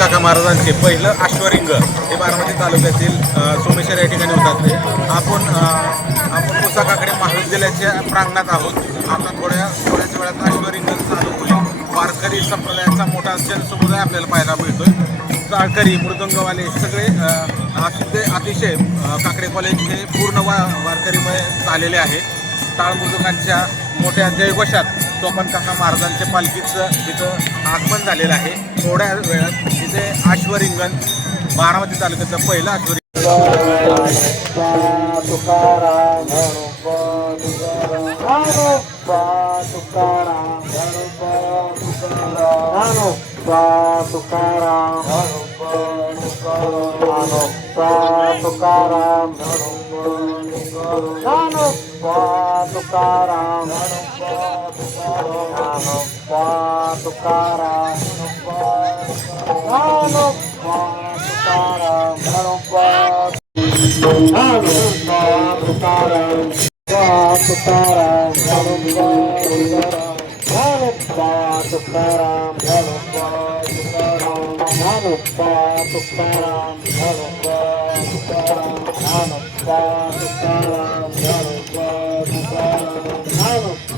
काका महाराजांचे पहिलं अश्वरिंग हे बारामती तालुक्यातील सोमेश्वर या ठिकाणी होतात ते. आपण आपण पुस्तकाकडे महाविद्यालयाच्या प्रांगणात आहोत. आता थोड्या थोड्याच वेळात अश्वरिंग चालू होईल. वारकरी संप्रदायाचा मोठा जनसमुदाय आपल्याला पाहायला मिळतोय. टाळकरी मृदंगवाले सगळे अतिशय अतिशय काकडे कॉलेज हे पूर्ण वा वारकरीमुळे झालेले आहे. टाळ मृदंगांच्या मोठ्या जयघोषात सोपान काका महाराजांच्या पालखीचं तिथं आगमन झालेलं आहे थोड्या वेळात तिथे आश्वरिंगण बारामती तालुक्याचं पहिलं आश्वरिंगण foto, quatro Tiraram quatro cara. quatro foto, quatro Tiraram quatro Tiraram quatro cara. quatro cara. quatro foto, quatro Tiraram quatro cara. quatro foto, quatro Tiraram quatro cara. quatro foto, quatro Tiraram quatro cara.